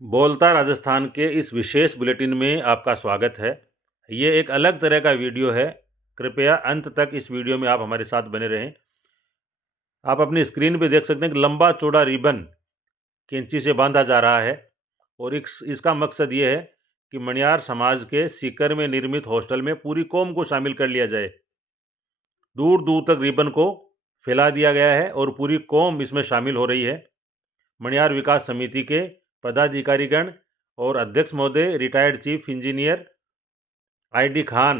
बोलता राजस्थान के इस विशेष बुलेटिन में आपका स्वागत है। ये एक अलग तरह का वीडियो है। कृपया अंत तक इस वीडियो में आप हमारे साथ बने रहें। आप अपनी स्क्रीन पे देख सकते हैं कि लंबा चौड़ा रिबन कैंची से बांधा जा रहा है और इसका मकसद ये है कि मणियार समाज के सीकर में निर्मित हॉस्टल में पूरी कौम को शामिल कर लिया जाए। दूर दूर तक रिबन को फैला दिया गया है और पूरी कौम इसमें शामिल हो रही है। मणियार विकास समिति के पदाधिकारीगण और अध्यक्ष महोदय, retired chief engineer ID Khan,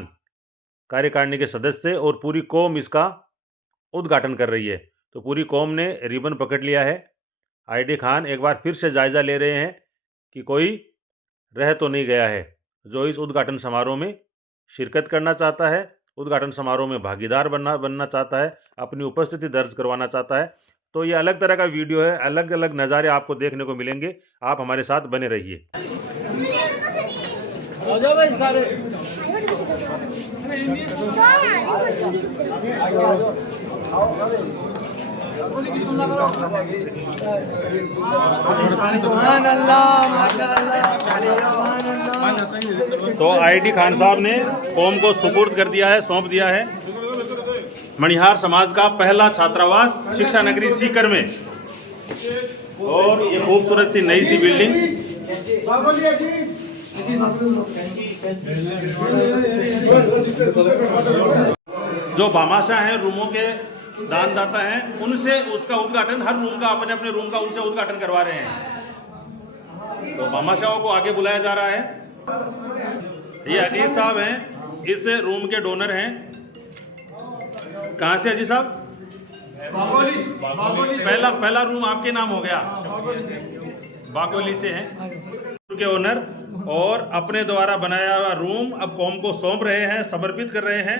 कार्यकारिणी के सदस्य और पूरी कौम इसका उद्घाटन कर रही है। तो पूरी कौम ने रिबन पकड़ लिया है। ID खान एक बार फिर से जायजा ले रहे हैं कि कोई रह तो नहीं गया है जो इस उद्घाटन समारोह में शिरकत करना चाहता है, उद्घाटन समारोह में भागीदार बनना चाहता है, अपनी उपस्थिति दर्ज करवाना चाहता है। तो ये अलग तरह का वीडियो है, अलग अलग नज़ारे आपको देखने को मिलेंगे। आप हमारे साथ बने रहिए। तो ID खान साहब ने कौम को सुपुर्द कर दिया है, सौंप दिया है मणिहार समाज का पहला छात्रावास शिक्षा नगरी सीकर में। और ये खूबसूरत सी नई सी बिल्डिंग जो भामाशाह हैं, रूमों के दानदाता हैं, उनसे उसका उद्घाटन, हर रूम का अपने अपने रूम का उनसे उद्घाटन करवा रहे हैं। तो भामाशाहों को आगे बुलाया जा रहा है। ये अजीज साहब हैं, इस रूम के डोनर हैं। कहाँ से अजीज साहब? पहला रूम आपके नाम हो गया, बागोली से हैं के ओनर, और अपने द्वारा बनाया हुआ रूम अब कौम को सौंप रहे हैं, समर्पित कर रहे हैं।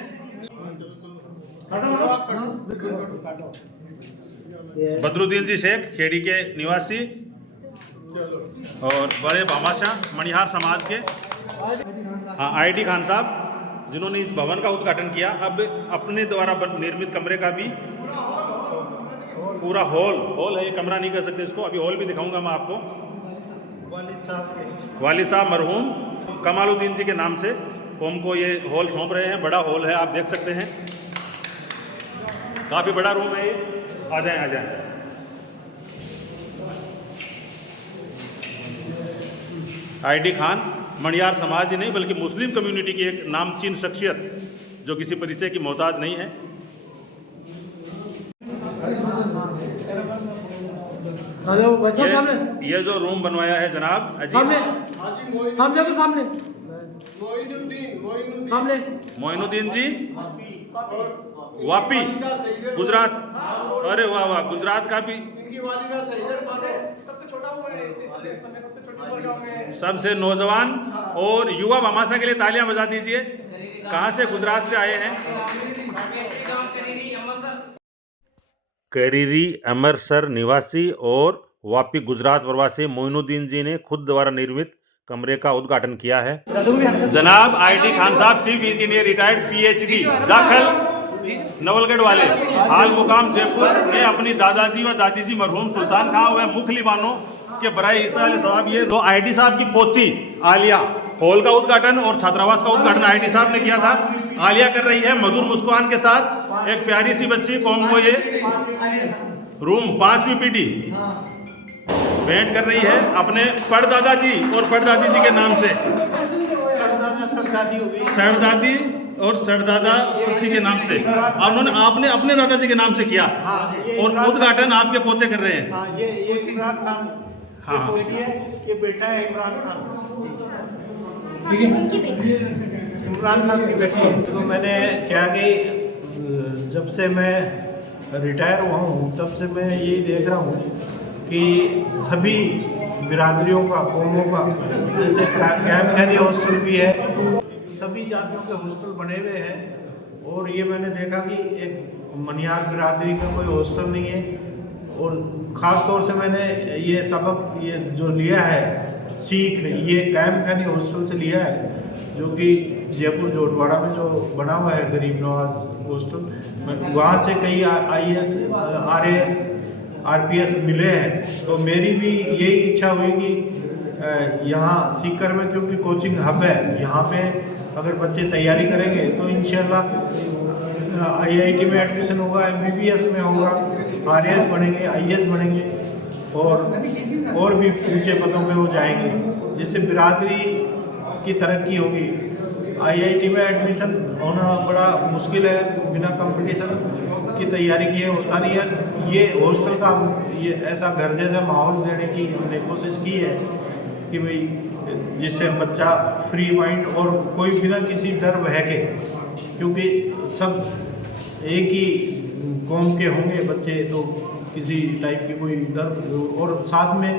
बदरुद्दीन जी शेख, खेड़ी के निवासी और बड़े भामाशाह मणिहार समाज के, ID खान साहब, जिन्होंने इस भवन का उद्घाटन किया। अब अपने द्वारा निर्मित कमरे का भी पूरा हॉल है, ये कमरा नहीं कर सकते इसको, अभी हॉल भी दिखाऊंगा मैं आपको। वालिद साहब मरहूम कमालुद्दीन जी के नाम से कौम को ये हॉल सौंप रहे हैं। बड़ा हॉल है, आप देख सकते हैं, काफ़ी बड़ा रूम है ये। आ जाएं। ID खान मणियार समाज ही नहीं बल्कि मुस्लिम कम्युनिटी की एक नामचीन शख्सियत जो किसी परिचय की मोहताज नहीं है। ये जो रूम बनवाया है जनाब मोइनुद्दीन जी, वापी, गुजरात। अरे वाह वाह, गुजरात का भी सबसे नौजवान और युवा भामाशाह के लिए तालियां बजा दीजिए। कहां से? गुजरात से आए हैं। करीरी अमृतसर निवासी और वापी गुजरात प्रवासी मोइनुद्दीन जी ने खुद द्वारा निर्मित कमरे का उद्घाटन किया है। जनाब ID खान साहब, chief engineer, retired PhD, Jakhal Nawalgarh वाले, हाल मुकाम जयपुर में अपनी दादाजी व दादीजी मरहूम सुल्तान खां व मुखलिबानों के बराए ईसा सवाब। ये तो ID साहब की पोती आलिया, हॉल का उद्घाटन और छात्रावास का उद्घाटन ID साहब ने किया था। आलिया कर रही है मधुर मुस्कान के साथ, एक प्यारी सी बच्ची कौम को ये रूम 5वीं पीढ़ी भेंट कर रही है अपने परदादा जी और परदादी जी के नाम से। सरदादी और सरदादा जी के नाम से उन्होंने, आपने अपने दादाजी के नाम से किया और उद्घाटन आपके पोते कर रहे हैं। ये इमरान खान की पोती है, ये बेटा है इमरान खान, इमरान खान की बेटी है। तो मैंने क्या कि जब से मैं रिटायर हुआ हूँ तब से मैं यही देख रहा हूँ कि सभी बिरादरियों का, कौमों का, जैसे कैंप खैरी हॉस्टल भी है, सभी जातियों के हॉस्टल बने हुए हैं। और ये मैंने देखा कि एक मणिहार बिरादरी का कोई हॉस्टल नहीं है। और ख़ास तौर से मैंने ये सबक ये जो लिया है, सीख ये कैंप खैरी हॉस्टल से लिया है, जो कि जयपुर जोटवाड़ा में जो बना हुआ है गरीब नवाज हॉस्टल, वहाँ से कई IAS, RAS, RPS मिले हैं। तो मेरी भी यही इच्छा हुई कि यहाँ सीकर में क्योंकि कोचिंग हब है, यहाँ पे अगर बच्चे तैयारी करेंगे तो इंशाल्लाह IIT में एडमिशन होगा, MBBS में होगा, RAS बनेंगे, IAS बनेंगे और भी ऊंचे पदों पे वो जाएंगे, जिससे बिरादरी की तरक्की होगी। IIT में एडमिशन होना बड़ा मुश्किल है, बिना कंपटीशन की तैयारी किए होता नहीं है। ये हॉस्टल का ये ऐसा घर जैसा माहौल देने की हमने कोशिश की है कि भाई जिससे बच्चा फ्री माइंड और कोई बिना किसी डर भय के, क्योंकि सब एक ही कौम के होंगे बच्चे, तो किसी टाइप की कोई डर। और साथ में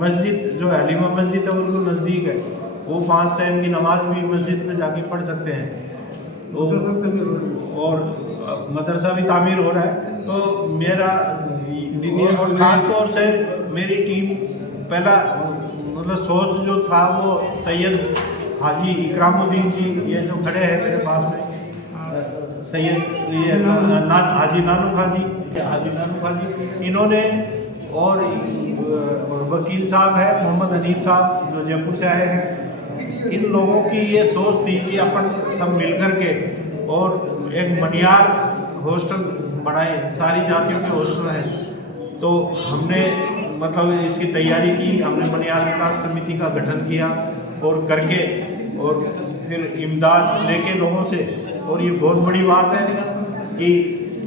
मस्जिद जो है, हलीमा मस्जिद है, उनको नज़दीक है, वो 5 टाइम की नमाज भी मस्जिद में जाके पढ़ सकते हैं। तो और मदरसा भी तामीर हो रहा है। तो मेरा और ख़ास तौर से मेरी टीम पहला मतलब सोच जो था वो सैयद हाजी इकरामुद्दीन जी, ये जो खड़े हैं मेरे पास में, सैयद ये हाजी नानू खाजी, इन्होंने और वकील साहब है मोहम्मद हनीफ साहब जो जयपुर से आए हैं, इन लोगों की ये सोच थी कि अपन सब मिलकर के और एक मनियार हॉस्टल बनाए, सारी जातियों के हॉस्टल हैं। तो हमने मतलब इसकी तैयारी की, हमने मनियार विकास समिति का गठन किया और करके और फिर इमदाद लेके लोगों से। और ये बहुत बड़ी बात है कि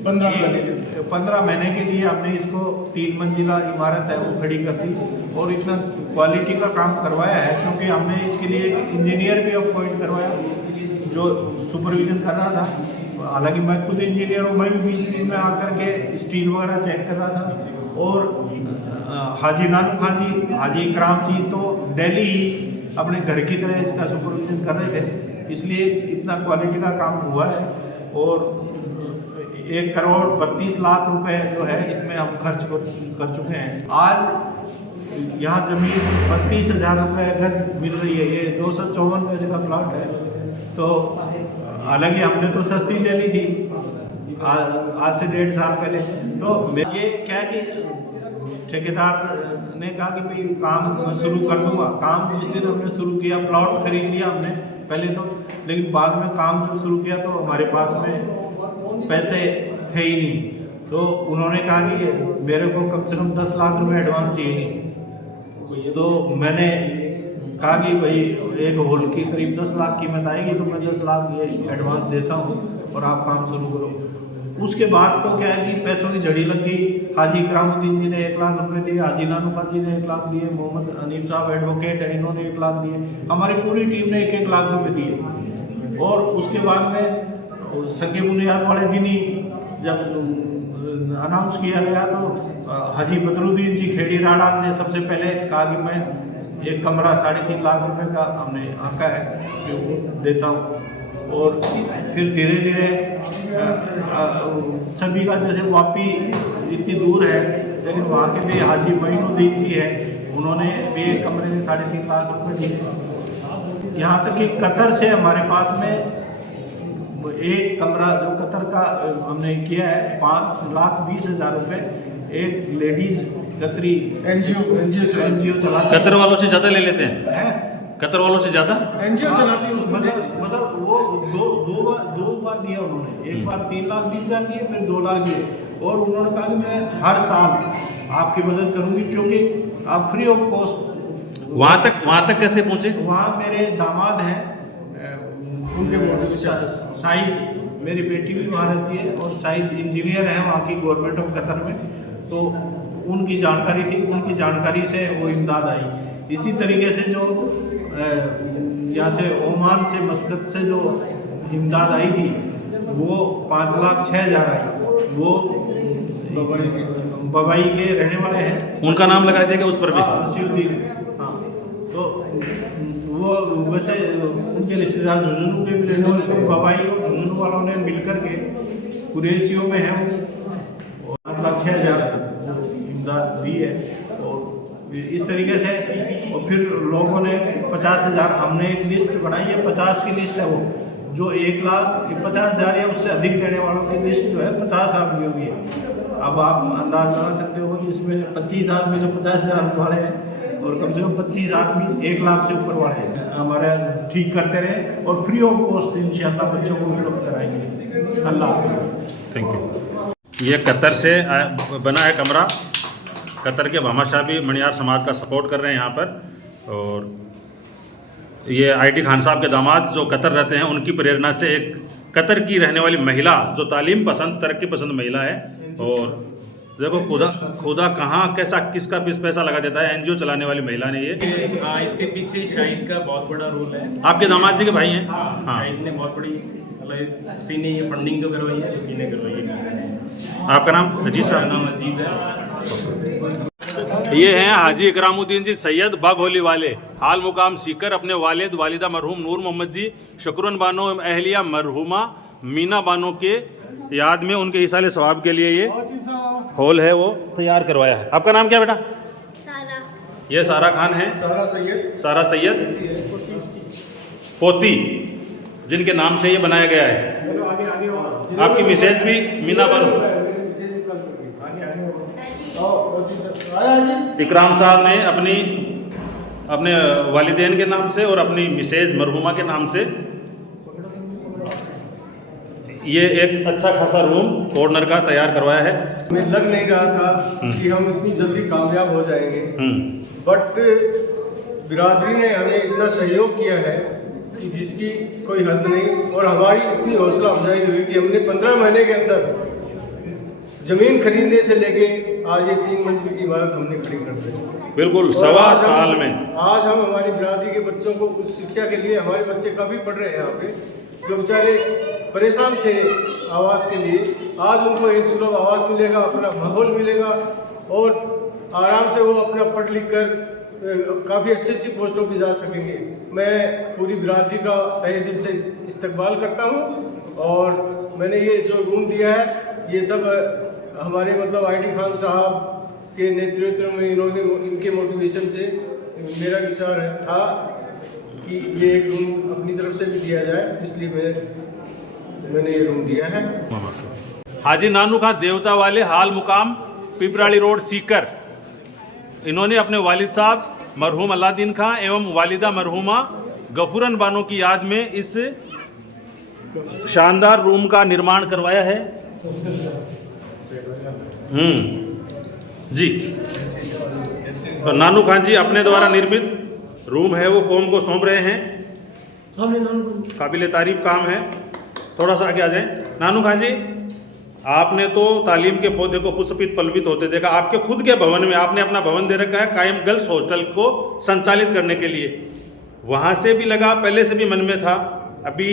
15 महीने के लिए हमने इसको 3 मंजिला इमारत है वो खड़ी कर दी और इतना क्वालिटी का काम करवाया है, क्योंकि हमने इसके लिए एक इंजीनियर भी अपॉइंट करवाया जो सुपरविजन कर रहा था। हालांकि मैं खुद इंजीनियर हूँ, मैं भी बीच बीच में आकर के स्टील वगैरह चेक कर रहा था। और हाजी नानू खाजी, हाजी इकराम जी तो दिल्ली ही अपने घर की तरह इसका सुपरविजन कर रहे थे, इसलिए इतना क्वालिटी का काम हुआ है। और 1 करोड़ 32 लाख रुपए जो है इसमें हम खर्च कर चुके हैं। आज यहाँ ज़मीन 32,000 रुपये गज मिल रही है, ये 254 गज का प्लॉट है। तो हालांकि हमने तो सस्ती ले ली थी आज से 1.5 साल पहले। तो ये क्या कि ठेकेदार ने कहा कि भाई काम शुरू कर दूंगा। काम जिस दिन हमने शुरू किया, प्लॉट खरीद लिया हमने पहले तो, लेकिन बाद में काम जब शुरू किया तो हमारे पास में पैसे थे ही नहीं। तो उन्होंने कहा कि मेरे को कम से कम 10 लाख रुपए एडवांस चाहिए। तो मैंने कहा कि भाई एक हॉल की करीब 10 लाख कीमत आएगी, तो मैं 10 लाख ये एडवांस देता हूँ और आप काम शुरू करो। उसके बाद तो क्या है कि पैसों की झड़ी लग गई। हाजी इकरामुद्दीन जी ने 1 लाख रुपए दिए, हाजी नानू खाजी ने 1 लाख दिए, मोहम्मद हनीफ साहब एडवोकेट है, इन्होंने 1 लाख दिए, हमारी पूरी टीम ने 1-1 लाख रुपए दिए। और उसके बाद में सगे बुनियाद वाले दिन ही जब अनाउंस किया गया तो हाजी बदरुद्दीन जी खेड़ी राणा ने सबसे पहले कहा कि मैं एक कमरा 3.5 लाख रुपए का हमने आंका है कि वो देता हूँ। और फिर धीरे धीरे सभी का, जैसे वापी इतनी दूर है लेकिन वहाँ के भी हाजी मोइनुद्दीन जी है, उन्होंने भी एक कमरे में 3.5 लाख रुपए दिए। यहाँ तक कि कतर से हमारे पास में एक कमरा जो कतर का हमने किया है 5,20,000 रुपये, एक लेडीज कतरी एनजीओ चलाती है। कतर वालों से ज़्यादा ले लेते हैं, कतर वालों से ज़्यादा एनजीओ चलाती है। मतलब वो दो बार दिया उन्होंने, एक बार 3,20,000 दिए, फिर 2 लाख दिए। और उन्होंने कहा कि मैं हर साल आपकी मदद करूंगी क्योंकि आप फ्री ऑफ कॉस्ट। वहाँ तक कैसे पहुँचे? वहाँ मेरे दामाद हैं, उनके शाहिद, मेरी बेटी भी वहाँ रहती है और शाहिद इंजीनियर हैं वहाँ की गवर्नमेंट ऑफ कतर में। तो उनकी जानकारी थी, उनकी जानकारी से वो इमदाद आई। इसी तरीके से जो यहाँ से ओमान से मस्कत से जो इमदाद आई थी वो 5,06,000 आई। वो बबाई के रहने वाले हैं, उनका नाम लगा देगा उस पर भी, सियुद्दीन। हाँ, तो वो वैसे उनके रिश्तेदार झुंझुनू के भी रहने वाले, बबाई और झुंझुनू वालों ने मिलकर के कुरैशियों में है वो 5,06,000 इमदाद दी है। और इस तरीके से और फिर लोगों ने 50,000, हमने एक लिस्ट बनाई है, 50 की लिस्ट है वो, जो 1,50,000 या उससे अधिक देने वालों की लिस्ट जो है 50 आदमियों की है। अब आप अंदाज लगा सकते हो कि इसमें 25 आदमी जो 50,000 वाले हैं और कम से कम 25 आदमी 1 लाख से ऊपर वाले हमारे ठीक करते रहे और फ्री ऑफ कॉस्ट इंशाल्लाह बच्चों को उपलब्ध कराएंगे। अल्लाह हाफ़िज़। Thank you. ये कतर से बना है कमरा। कतर के भामाशाह भी मणियार समाज का सपोर्ट कर रहे हैं यहाँ पर। और ये आईटी खान साहब के दामाद जो कतर रहते हैं, उनकी प्रेरणा से एक कतर की रहने वाली महिला जो तालीम पसंद, तरक्की पसंद महिला है। और देखो खुदा कहाँ कैसा किसका पैसा लगा देता है, एनजीओ चलाने वाली महिला ने ये। इसके पीछे शाहिद का बहुत बड़ा रोल है। आपके दामाद जी के भाई हैं? हाँ, शाहिद ने बहुत बड़ी, मतलब उसी ने ये फंडिंग जो करवाई है उसी ने करवाई है। आपका नाम? अजीज साहब। नाम अजीज है। ये हैं हाजी इकरामुद्दीन जी सैयद बाघोली वाले, हाल मुकाम सीकर। अपने वालिद वालिदा मरहूम नूर मोहम्मद जी, शुक्रन बानो अहलिया मरहुमा मीना बानो के याद में उनके इसाले सवाब के लिए ये हॉल है वो तैयार करवाया है। आपका नाम क्या बेटा? सारा। ये सारा खान है। सारा सैयद पोती, जिनके नाम से ये बनाया गया है। आपकी मिसेज भी मीना बानो। इकराम साहब ने अपने वालिदैन के नाम से और अपनी मिसेज मरहुमा के नाम से ये एक अच्छा खासा रूम कॉर्नर का तैयार करवाया है। हमें लग नहीं रहा था कि हम इतनी जल्दी कामयाब हो जाएंगे, बट बिरादरी ने हमें इतना सहयोग किया है कि जिसकी कोई हद नहीं। और हमारी इतनी हौसला अफजाई हुई कि हमने 15 महीने के अंदर जमीन खरीदने से लेके आज ये 3 मंजिल की इमारत हमने खड़ी कर दी। बिल्कुल 1.25 साल में। आज हम हमारी बिरादरी के बच्चों को उस शिक्षा के लिए, हमारे बच्चे काफ़ी पढ़ रहे हैं यहाँ पे, जो बेचारे परेशान थे आवास के लिए, आज उनको एक सुलभ आवास मिलेगा, अपना माहौल मिलेगा और आराम से वो अपना पढ़ लिख कर काफ़ी अच्छी पोस्टों पर जा सकेंगे। मैं पूरी बिरादरी का तहे दिल से इस्तकबाल करता हूँ। और मैंने ये जो रूम दिया है ये सब हमारे मतलब आईटी खान साहब के नेतृत्व में, इन्होंने इनके मोटिवेशन से मेरा विचार था कि ये एक रूम अपनी तरफ से भी दिया जाए, इसलिए मैंने ये रूम दिया है। हाजी नानू खां देवता वाले, हाल मुकाम पिपराड़ी रोड सीकर। इन्होंने अपने वालिद साहब मरहूम अल्लादीन खां एवं वालिदा मरहुमा गफूरन बानो की याद में इस शानदार रूम का निर्माण करवाया है। जी। तो नानू खान जी अपने द्वारा निर्मित रूम है वो कौम को सौंप रहे हैं। काबिल तारीफ काम है। थोड़ा सा आगे आ जाए। नानू खान जी, आपने तो तालीम के पौधे को पुष्पित पल्वित होते देखा। आपके खुद के भवन में आपने अपना भवन दे रखा है कायम गर्ल्स हॉस्टल को संचालित करने के लिए। वहाँ से भी लगा, पहले से भी मन में था। अभी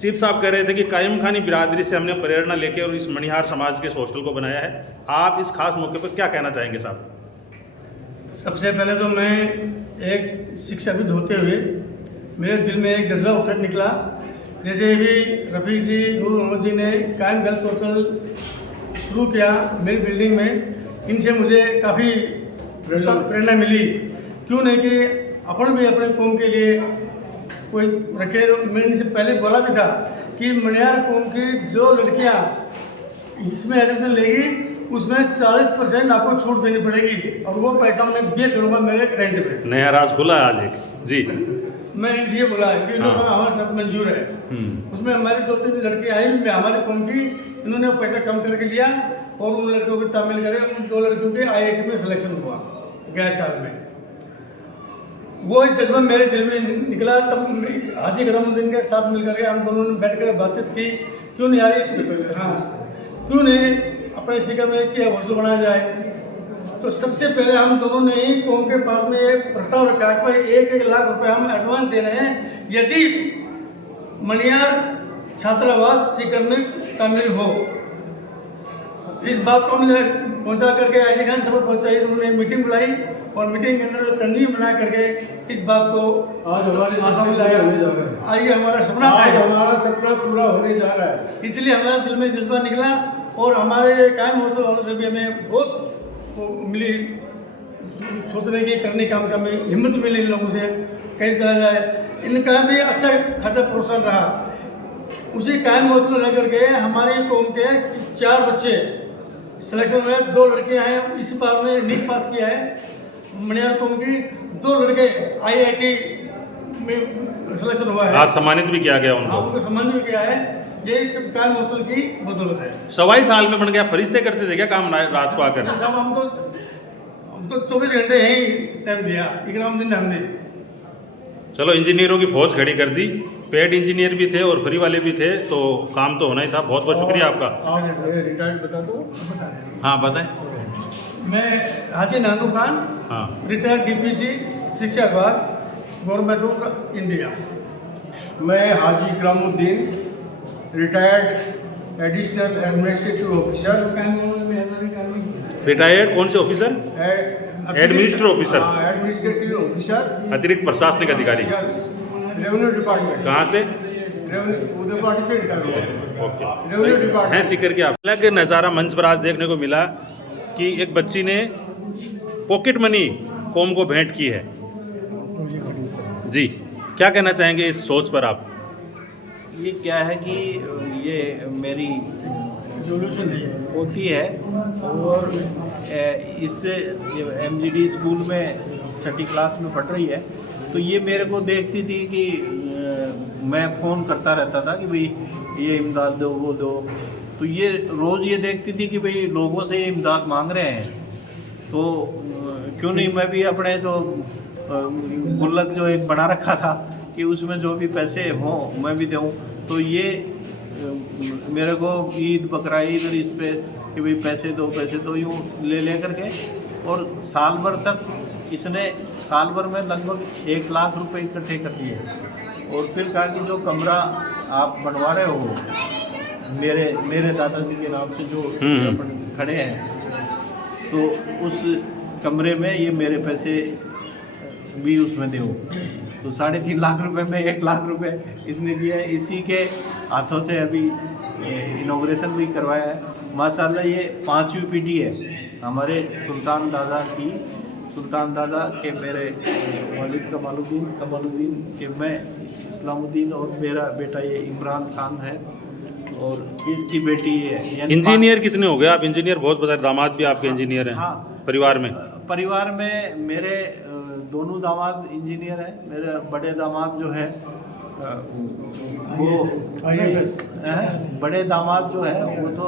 चीफ साहब कह रहे थे कि कायम खानी बिरादरी से हमने प्रेरणा लेके और इस मणिहार समाज के हॉस्टल को बनाया है। आप इस खास मौके पर क्या कहना चाहेंगे साहब? सबसे पहले तो मैं एक शिक्षाविद होते हुए मेरे दिल में एक जज्बा उठकर निकला। जैसे भी रफ़ीक जी, नूर मोहम्मद जी ने कायम गर्ल्स हॉस्टल शुरू किया मेरी बिल्डिंग में, इनसे मुझे काफ़ी प्रेरणा मिली। क्यों नहीं कि अपन भी अपने कौम के लिए कोई रखे। मैंने इनसे पहले बोला भी था कि मणियार कौम की जो लड़कियां इसमें एडमिशन लेगी उसमें 40% आपको छूट देनी पड़ेगी और वो पैसा मैं बियर करूँगा मेरे रेंट पे। नया राज खुला आज एक जी। मैं इनसे ये बोला है कि हमारे साथ मंजूर है। उसमें हमारी 2-3 लड़की आई हमारे कौम की, इन्होंने पैसा कम करके लिया और उन लड़कियों को तामील करे। उन 2 लड़कियों के IIT में सिलेक्शन हुआ गए साल में। वो जज्बा मेरे दिल में निकला। तब हाजी इकरामुद्दीन के साथ मिलकर के हम दोनों ने बैठ कर बातचीत की, क्यों नहीं यार क्यों नहीं अपने सीकर में क्या हॉस्टल बनाया जाए। तो सबसे पहले हम दोनों ने ही कौम के पास में एक प्रस्ताव रखा कि भाई 1-1 लाख रुपए हम एडवांस दे रहे हैं यदि मणियार छात्रावास सीकर में तामीर हो। इस बात को हमने पहुंचा करके आईटी खान साहब पहुंचाई। उन्होंने मीटिंग बुलाई और मीटिंग के अंदर तंजीम बना करके इस बात को आज हमारे आसाम में लाया होने जा रहा है। आइए हमारा सपना था, हमारा सपना पूरा होने जा रहा है। इसलिए हमारे दिल में जज्बा निकला और हमारे कायम हॉस्टल वालों से भी हमें बहुत मिली सोचने की, करने काम का में हिम्मत मिली इन लोगों से कैसे चला जाए। इनका भी अच्छा खासा प्रोत्साहन रहा। उसी कायम हॉस्टल लेकर के हमारे कौम के 4 बच्चे सिलेक्शन में, 2 लड़कियां हैं इस बार में नीट पास किया है। मणियार कौम की 2 लड़के IIT में सिलेक्शन हुआ है। आज सम्मानित भी किया गया हाँ, उनको। उनको सम्मान भी किया है। ये सब काम मौसम की बदौलत है। 1.25 साल में बन गया। फरिश्ते करते थे क्या काम रात को आकर? साहब हमको 24 घंटे यही टाइम दिया इकरामुद्दीन ने हमने। चलो, इंजीनियरों की फौज खड़ी कर दी। पेड इंजीनियर भी थे और फ्री वाले भी थे, तो काम तो होना ही था। बहुत बहुत शुक्रिया आपका। आप रिटायर्ड बता दो। हाँ बताएं। मैं हाजी नानू खान, हाँ। रिटायर्ड DPC शिक्षा विभाग, गवर्नमेंट ऑफ इंडिया। मैं हाजी Ikramuddin, retired additional administrative officer. Retired कौन से officer? Administrative officer. Administrative officer, अतिरिक्त प्रशासनिक अधिकारी। Yes, revenue department. कहाँ से? रेवेन्यू उधर पार्टी से रिटायर हुआ। ओके। रेवेन्यू हैं डिपार्टमेंट। सीकर के। आप अलग नज़ारा मंच पर आज देखने को मिला कि एक बच्ची ने पॉकेट मनी कौम को भेंट की है। जी, क्या कहना चाहेंगे इस सोच पर आप? ये क्या है कि ये मेरी रेजोल्यूशन है ये। होती है और इससे MGD स्कूल में 6ठी क्लास में पढ़ रही है, तो ये मेरे को देखती थी कि मैं फ़ोन करता रहता था कि भाई ये इमदाद दो, वो दो। तो ये रोज़ ये देखती थी कि भाई लोगों से ये इमदाद मांग रहे हैं, तो क्यों नहीं मैं भी अपने जो गुल्लक जो एक बना रखा था कि उसमें जो भी पैसे हों मैं भी दूँ। तो ये मेरे को ईद बकरा ईद और इस पे कि भाई पैसे दो यूँ ले करके, और साल भर तक इसने साल भर में लगभग 1 लाख रुपए इकट्ठे कर दिए। और फिर कहा कि जो कमरा आप बनवा रहे हो मेरे दादाजी के नाम से जो अपन खड़े हैं, तो उस कमरे में ये मेरे पैसे भी उसमें दो। तो 3.5 लाख रुपए में 1 लाख रुपए इसने दिया है। इसी के हाथों से अभी इनॉग्रेशन भी करवाया है। माशाल्लाह ये 5वीं पीढ़ी है हमारे सुल्तान दादा के मेरे वालिद कमालुद्दीन के, मैं इस्लामुद्दीन और मेरा बेटा ये इमरान खान है और इसकी बेटी है। इंजीनियर कितने हो गए आप? इंजीनियर बहुत बता, दामाद भी आपके इंजीनियर हैं। हाँ, परिवार में मेरे दोनों दामाद इंजीनियर हैं। मेरे बड़े दामाद जो है वो बड़े दामाद जो है वो तो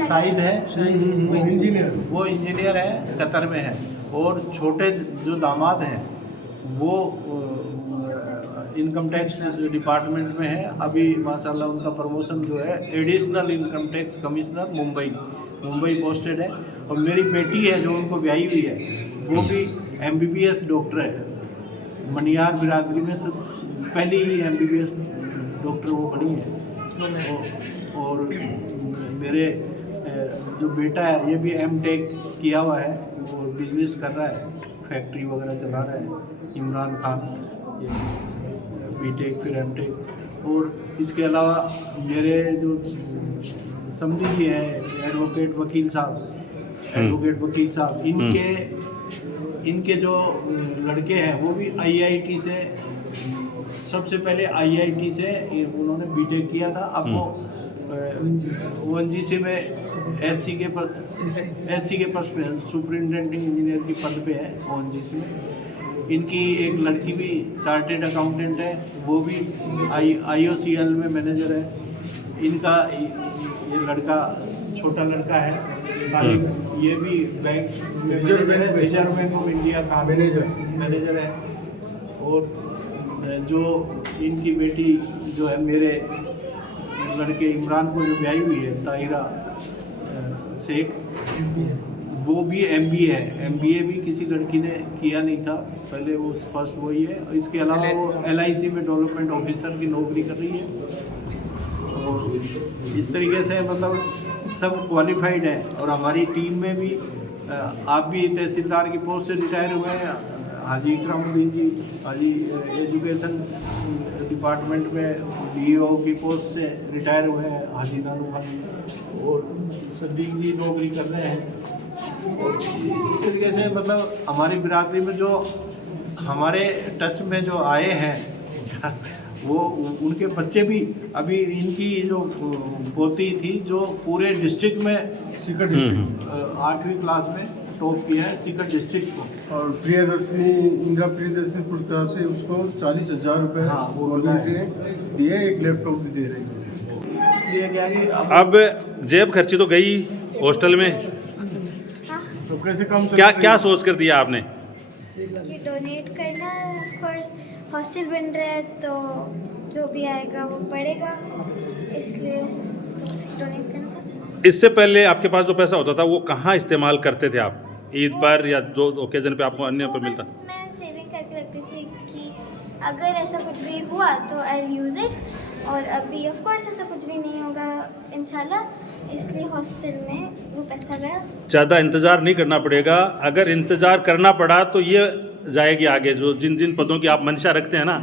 साइद है, वो इंजीनियर है, कतर में है। और छोटे जो दामाद हैं वो इनकम टैक्स डिपार्टमेंट में है। अभी माशाल्लाह उनका प्रमोशन जो है additional income tax commissioner Mumbai posted है। और मेरी बेटी है जो उनको ब्याही हुई है, वो भी MBBS डॉक्टर है। मणियार बिरादरी में सब पहली ही MBBS डॉक्टर वो बनी है। और मेरे जो बेटा है ये भी M.Tech किया हुआ है, वो बिजनेस कर रहा है, फैक्ट्री वगैरह चला रहा है। इमरान खान ये B.Tech फिर M.Tech। और इसके अलावा मेरे जो समझी जी हैं एडवोकेट वकील साहब, इनके जो लड़के हैं वो भी IIT से, सबसे पहले IIT से उन्होंने B.Tech किया था। अब वो ONGC में SC के पद पे सुपरिटेंडेंटिंग इंजीनियर की पद पे है ONGC में। इनकी एक लड़की भी चार्टेड अकाउंटेंट है, वो भी IOCL में मैनेजर है। इनका ये लड़का छोटा लड़का है, ये भी bank reserve bank of India का मैनेजर है। और जो इनकी बेटी जो है मेरे लड़के इमरान को जो ब्याही हुई है ताहिरा शेख, वो भी MBA भी किसी लड़की ने किया नहीं था पहले, वो फर्स्ट वही है। इसके अलावा वो LIC में डेवलपमेंट ऑफिसर की नौकरी कर रही है। और इस तरीके से मतलब सब क्वालिफाइड है। और हमारी टीम में भी आप भी तहसीलदार की पोस्ट से रिटायर हुए हैं, हाजी इकरामुद्दीन जी, हाजी एजुकेशन डिपार्टमेंट में DO की पोस्ट से रिटायर हुए हैं, हाजी नानू खान। और सदीक जी नौकरी कर रहे हैं। और इस तरीके से मतलब हमारी बिरादरी में जो हमारे टच में जो आए हैं वो उनके बच्चे भी, अभी इनकी जो पोती थी जो पूरे डिस्ट्रिक्ट में 8वीं क्लास में टॉप किया है सीकर डिस्ट्रिक्ट को। और प्रियदर्शनी इंदिरा प्रियदर्शनी पुरस्कार से उसको 40,000 रुपये हाँ, वो गवर्नमेंट ने दिए, एक लैपटॉप भी दे रही है। इसलिए क्या कि अब जेब खर्ची तो गई हॉस्टल में, तो कैसे कम क्या सोच कर दिया आपने? कि डोनेट करना, कोर्स हॉस्टल बन रहा है तो जो भी आएगा वो पढ़ेगा, इसलिए तो डोनेट करना था। इससे पहले आपके पास जो पैसा होता था वो कहाँ इस्तेमाल करते थे आप? ईद पर या जो ओकेजन पे आपको अन्य पर मिलता? बस मैं सेविंग करके रखती थी कि अगर ऐसा कुछ भी हुआ तो आई यूज़ इट, और अभी ऑफ कोर्स ऐसा कुछ भी नहीं होगा इंशाल्लाह, इसलिए हॉस्टल में वो पैसा गया। ज़्यादा इंतज़ार नहीं करना पड़ेगा, अगर इंतज़ार करना पड़ा तो ये जाएगी आगे, जो जिन जिन पदों की आप मंशा रखते हैं ना,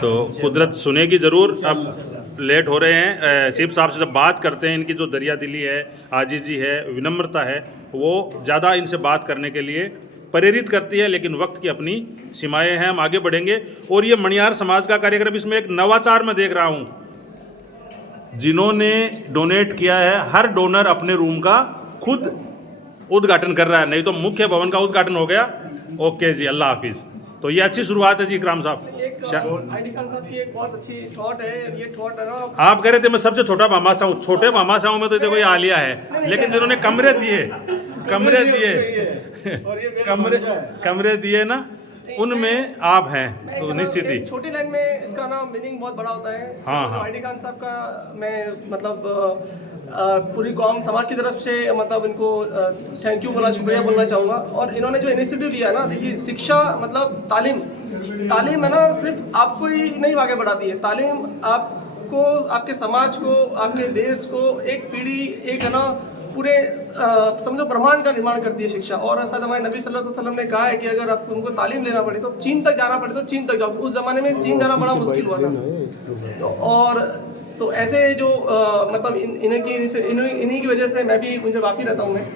तो कुदरत सुनेगी ज़रूर। अब लेट हो रहे हैं, चीफ साहब से जब बात करते हैं, इनकी जो दरिया दिली है, आजीजी है, विनम्रता है, वो ज़्यादा इनसे बात करने के लिए प्रेरित करती है, लेकिन वक्त की अपनी सीमाएं हैं, हम आगे बढ़ेंगे। और ये मणियार समाज का कार्यक्रम, इसमें एक नवाचार मैं देख रहा हूँ, जिन्होंने डोनेट किया है हर डोनर अपने रूम का खुद उद्घाटन कर रहा है, नहीं तो मुख्य भवन का उद्घाटन हो गया। ओके जी, अल्लाह हाफिज़। तो ये अच्छी शुरुआत है जी इकराम साहब। एक आईडी खान साहब की एक बहुत अच्छी थॉट है, ये थॉट है ना, आप कह रहे थे मैं सबसे छोटा भामाशाह हूँ, छोटे भामाशाहों में तो देखो ये आलिया है, लेकिन जिन्होंने कमरे दिए कमरे दिए ना, उनमें आप हैं, तो निश्चित ही। छोटी लाइन में इसका ना मीनिंग बहुत बड़ा होता है। हाँ। आईडी खान साहब का मैं मतलब पूरी कौम समाज की तरफ से मतलब इनको थैंक यू बोलना, शुक्रिया बोलना चाहूँगा। और इन्होंने जो इनिशिएटिव लिया ना, देखिए शिक्षा मतलब तालीम है ना, सिर्फ आपको ही नहीं आगे बढ़ाती है, तालीम आपको, आपके समाज को, आपके देश को, एक पीढ़ी, एक है ना पूरे समझो ब्रह्मांड का निर्माण करती है शिक्षा। और शायद हमारे नबी सल्लल्लाहु अलैहि वसल्लम ने कहा है कि अगर आप उनको तालीम लेना पड़े तो चीन तक जाना पड़े तो चीन तक जाओ। उस ज़माने में चीन जाना बड़ा मुश्किल हुआ था। तो ऐसे जो मतलब इन्हीं की वजह से मैं भी मुझे वापी रहता हूँ मैं,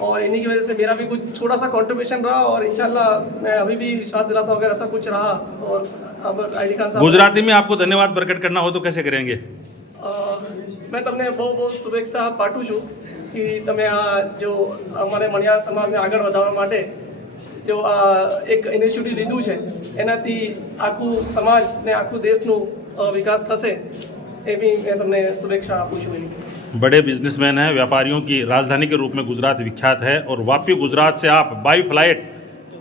और इन्हीं की वजह से मेरा भी कुछ छोटा सा कंट्रीब्यूशन रहा, और इंशाल्लाह मैं अभी भी विश्वास दिलाता हूँ अगर ऐसा कुछ रहा। और अब आईडी खान साहब, गुजराती में आपको धन्यवाद प्रकट करना हो तो कैसे करेंगे? मैं તમને બહુ શુભેચ્છા પાઠવું છું કે તમે આ જો અમારે મણિયાર સમાજને આગળ વધારવા માટે જો આ એક ઇનિશિયેટિવ લીધું છે, એનાથી આખું સમાજ ને આખું દેશનું વિકાસ થશે, એ બી मैं તમને શુભેચ્છા આપું છું એની। बड़े बिजनेसमैन हैं, व्यापारियों की राजधानी के रूप में गुजरात विख्यात है, और वापी गुजरात से आप बाई फ्लाइट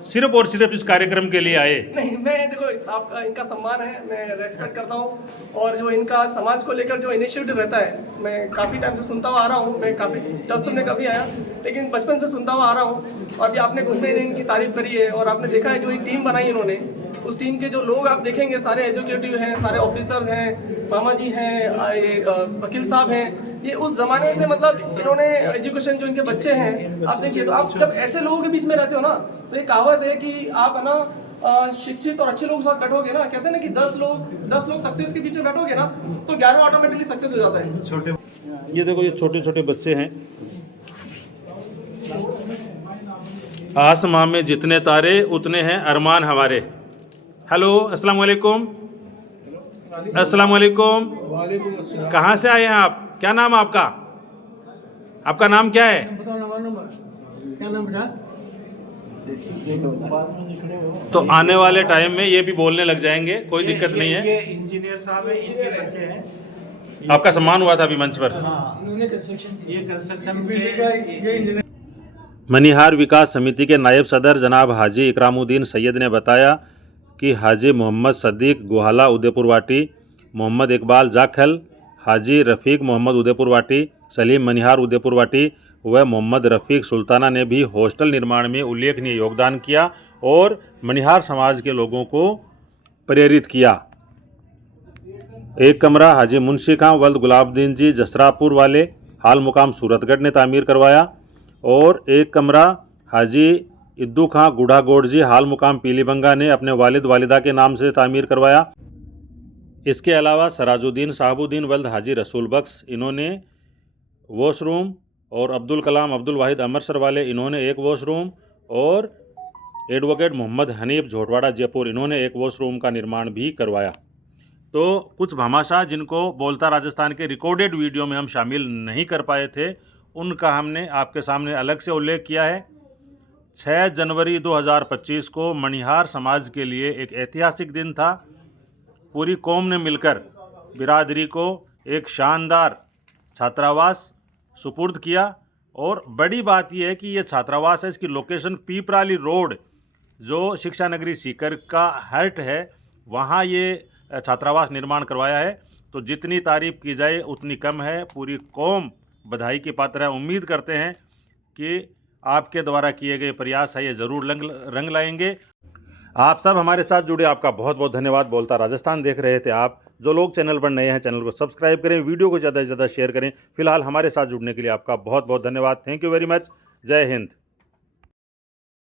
सिर्फ और सिर्फ इस कार्यक्रम के लिए आए? नहीं, मैं देखो इनका सम्मान है, मैं रेस्पेक्ट करता हूँ, और जो इनका समाज को लेकर जो इनिशिएटिव रहता है, मैं काफ़ी टाइम से सुनता हुआ आ रहा हूँ। मैं काफ़ी टस्ट में कभी आया, लेकिन बचपन से सुनता हुआ आ रहा हूँ। और अभी आपने कुछ नहीं इनकी तारीफ करी है, और आपने देखा है जो ये टीम बनाई इन्होंने, उस टीम के जो लोग आप देखेंगे सारे एजुकेटिव हैं, सारे ऑफिसर हैं, मामा जी हैं, वकील साहब हैं। ये उस ज़माने से मतलब इन्होंने एजुकेशन, जो इनके बच्चे हैं आप देखिए, तो आप जब ऐसे लोगों के बीच में रहते हो ना, तो ये कहावत है कि आप है ना शिक्षित और अच्छे लोगों के साथ बैठोगे ना, कहते हैं ना कि 10 लोग सक्सेस के बीच में बैठोगे ना, तो 11वां ऑटोमेटिकली सक्सेस हो जाता है। ये देखो, ये छोटे छोटे बच्चे हैं। आसमां में जितने तारे उतने हैं अरमान हमारे। हेलो, अस्सलाम वालेकुम। अस्सलाम वालेकुम। कहाँ से आए हैं आप? क्या नाम है आपका? आपका नाम क्या है? बताओ ना, हमारा नंबर क्या नाम बेटा? तो आने वाले टाइम में ये भी बोलने लग जाएंगे, कोई दिक्कत नहीं है। ये इंजीनियर साहब है, इनके बच्चे हैं। आपका सम्मान हुआ था अभी मंच पर। इन्होंने कंस्ट्रक्शन ये कंस्ट्रक्शन बिल्डिंग का ये इंजीनियर मनिहार विकास समिति के नायब सदर जनाब हाजी इकरामुद्दीन सैयद ने बताया कि हाजी मोहम्मद सदीक गोहाला उदयपुर वाटी, मोहम्मद इकबाल जाखल, हाजी रफ़ीक मोहम्मद उदयपुर वाटी, सलीम मनिहार उदयपुर वाटी व मोहम्मद रफ़ीक सुल्ताना ने भी हॉस्टल निर्माण में उल्लेखनीय योगदान किया और मनिहार समाज के लोगों को प्रेरित किया। एक कमरा हाजी मुंशी खां वल्द गुलाबुद्दीन जी जसरापुर वाले हाल मुकाम सूरतगढ़ ने तामीर करवाया, और एक कमरा हाजी इद्दू खां गुढ़ागोड़ जी हाल मुकाम पीलीबंगा ने अपने वालिद वालिदा के नाम से तामीर करवाया। इसके अलावा सराजुद्दीन साहबुद्दीन वल्द हाजी रसूल बख्श, इन्होंने वॉशरूम, और अब्दुल कलाम अब्दुल वाहिद अमृतसर वाले, इन्होंने एक वॉशरूम, और एडवोकेट मोहम्मद हनीफ झोटवाड़ा जयपुर, इन्होंने एक वॉशरूम का निर्माण भी करवाया। तो कुछ भामाशाह जिनको बोलता राजस्थान के रिकॉर्डेड वीडियो में हम शामिल नहीं कर पाए थे, उनका हमने आपके सामने अलग से उल्लेख किया है। 6 जनवरी 2025 को मणिहार समाज के लिए एक ऐतिहासिक दिन था। पूरी कौम ने मिलकर बिरादरी को एक शानदार छात्रावास सुपुर्द किया। और बड़ी बात यह है कि ये छात्रावास है, इसकी लोकेशन पीपराली रोड, जो शिक्षा नगरी सीकर का हर्ट है, वहाँ ये छात्रावास निर्माण करवाया है। तो जितनी तारीफ़ की जाए उतनी कम है। पूरी कौम बधाई की पात्र है। उम्मीद करते हैं कि आपके द्वारा किए गए प्रयास है ये ज़रूर रंग लाएंगे। आप सब हमारे साथ जुड़े, आपका बहुत बहुत धन्यवाद। बोलता राजस्थान देख रहे थे आप। जो लोग चैनल पर नए हैं, चैनल को सब्सक्राइब करें, वीडियो को ज़्यादा से ज़्यादा शेयर करें। फिलहाल हमारे साथ जुड़ने के लिए आपका बहुत बहुत धन्यवाद। Thank you very much. जय हिंद।